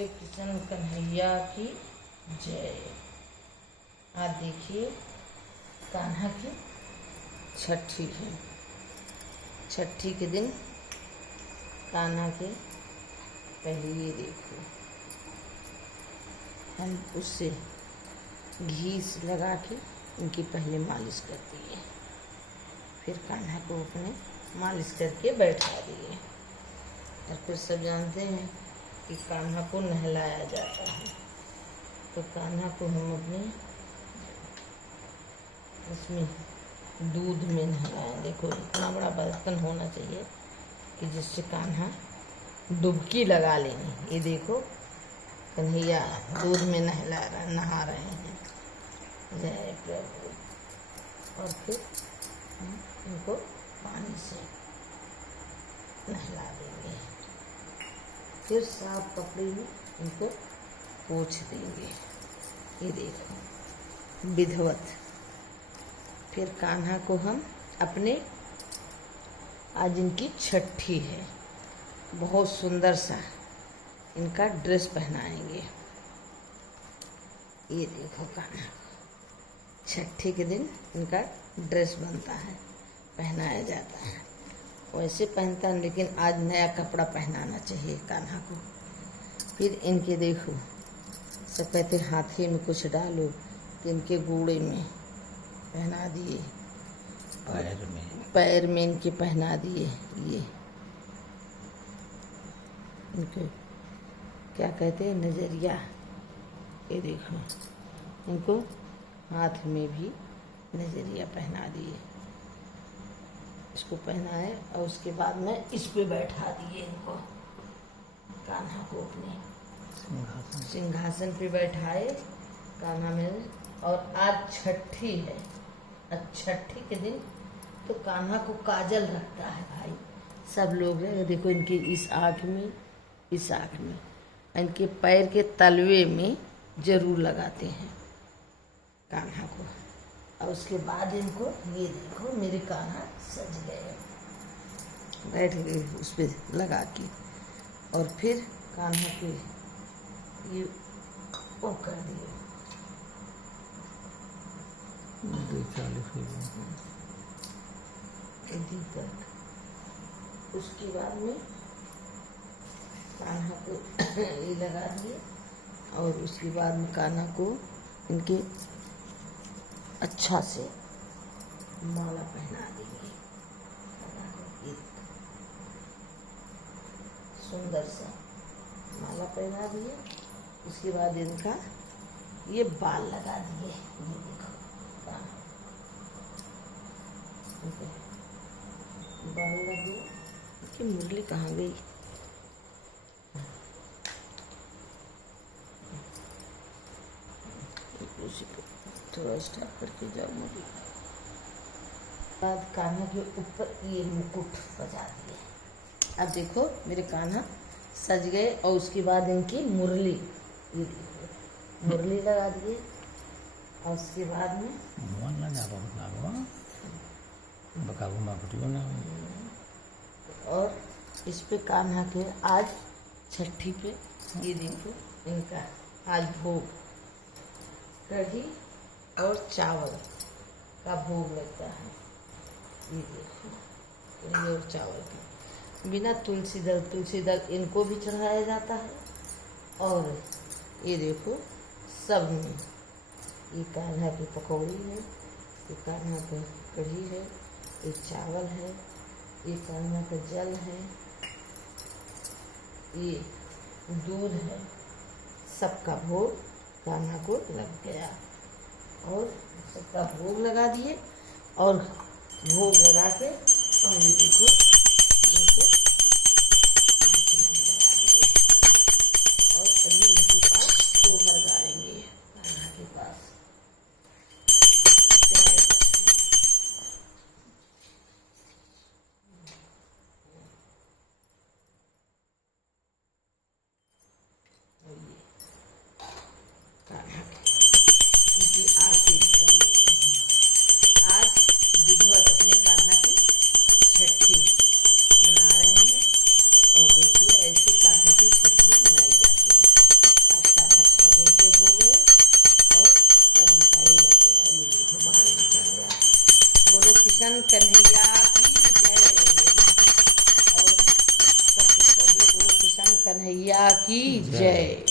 श्री कृष्ण कन्हैया की जय। आज देखिए कान्हा की छठी है। छठी के दिन कान्हा के पहले ये देखो, हम उससे घी लगा के इनकी पहले मालिश कर दिए, फिर कान्हा को अपने मालिश करके बैठा दिए। और फिर सब जानते हैं कि कान्हा को नहलाया जाता है, तो कान्हा को हम अपने इसमें दूध में नहलाएं। देखो इतना बड़ा बर्तन होना चाहिए कि जिससे कान्हा डुबकी लगा लेंगे। ये देखो कन्हैया दूध में नहा रहे हैं। जय प्रभु। और फिर हम इनको पानी से नहला देंगे, फिर साफ कपड़े में इनको पोंछ देंगे। ये देखो विधिवत। फिर कान्हा को हम अपने, आज इनकी छठी है, बहुत सुंदर सा इनका ड्रेस पहनाएंगे। ये देखो कान्हा छठी के दिन इनका ड्रेस बनता है, पहनाया जाता है। वैसे पहनता है लेकिन आज नया कपड़ा पहनाना चाहिए कान्हा को। फिर इनके देखो सब कहते हाथी में कुछ डालो, तो इनके गोड़े में पहना दिए, पैर में इनके पहना दिए। ये इनको क्या कहते हैं, नजरिया। ये देखो इनको हाथ में भी नजरिया पहना दिए। इसको पहनाए और उसके बाद में इस पे बैठा दिए इनको, कान्हा को अपने सिंहासन पे बैठाए कान्हा में। और आज छठी है, आज छठी के दिन तो कान्हा को काजल रखता है भाई सब लोग। देखो इनकी इस आँख में, इस आँख में, इनके पैर के तलवे में जरूर लगाते हैं कान्हा को। और उसके बाद इनको ये देखो मेरे कान्हा सज गए, बैठ गए उस पर लगा के। और फिर कान्हा के ये वो कर दिए दीपक। उसके बाद में कान्हा को ये लगा दिए और उसके बाद में कान्हा को इनके अच्छा से माला पहना देंगे, सुंदर सा माला पहना दिए। उसके बाद इनका ये बाल लगा दिए। ये देखो बाल लगे। कि मुरली कहाँ गई? उसी को थोड़ा स्टार्ट करके जाओ मुरली। बाद कान्हा के ऊपर ये मुकुट सजा दिए। अब देखो मेरे कान्हा सज गए। और उसके बाद इनकी मुरली, ये देखो मुरली लगा दिए। और उसके बाद में और इस पे कान्हा के आज छठी पे ये देखो इनका आज भोग, कढ़ी और चावल का भोग लगता है। ये देखो कढ़ी और चावल का, बिना तुलसी दल इनको भी चढ़ाया जाता है। और ये देखो सब में ये कान्हा की पकौड़ी है, ये कान्हा का कढ़ी है, ये चावल है, ये कान्हा का जल है, ये दूध है। सबका भोग कान्हा को लग गया और सबका भोग लगा दिए। और भोग लगा के और ये देखो और सभी उनके पास सोहर गाएंगे कान्हा के पास। कान्हा की आरती कर लेते हैं। आज विधिवत अपने कान्हा की छठी बोलो किशन कन्हैया की जय। और सब कुछ कर दो, बोलो किशन कन्हैया की जय।